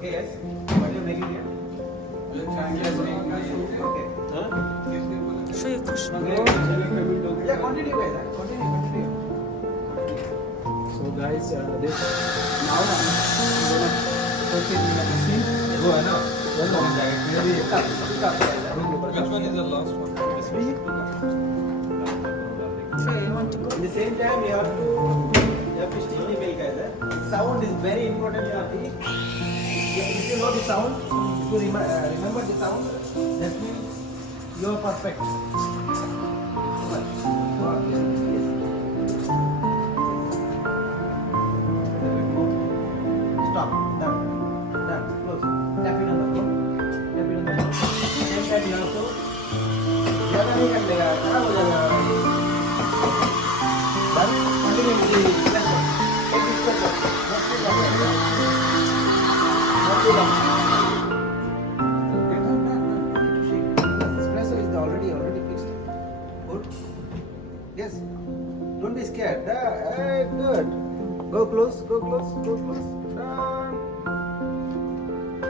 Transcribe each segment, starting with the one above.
Okay, yes. What are you making here? Okay. Şuraya koş. Yeah, continue guys. Continue. So guys, this now I'm gonna put it in the machine. Go है ना? One more. Which one is the last one? Şuraya you want to go? In the same time, you have to steam the milk guys. Sound is very important for the. If you know the sound, if you remember the sound, that means you are perfect. Stop. Done. Close. Tap it on the floor. Same time you have to. ज़्यादा नहीं कर लेगा, खराब हो जाएगा. Done. Continue with the lesson. Take this lesson. Not too long. Not too long. Espresso is already fixed. Good. Yes. Don't be scared. Good. Go close. Done.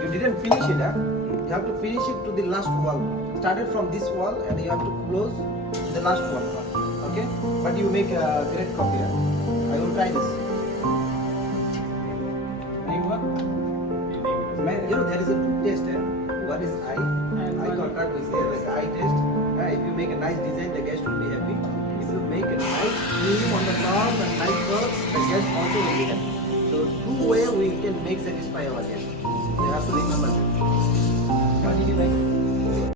You didn't finish it, huh? You have to finish it to the last wall. Started from this wall and you have to close the last wall. Okay? But you make a great copy. Huh? I will try this. You know there is a test. What is eye? Eye contact is there, like eye test. If you make a nice design, the guest will be happy. If you make a nice cream on the top and nice curves, the guest also will be happy. So two ways we can make satisfy our guest. You have to remember that. What did you like?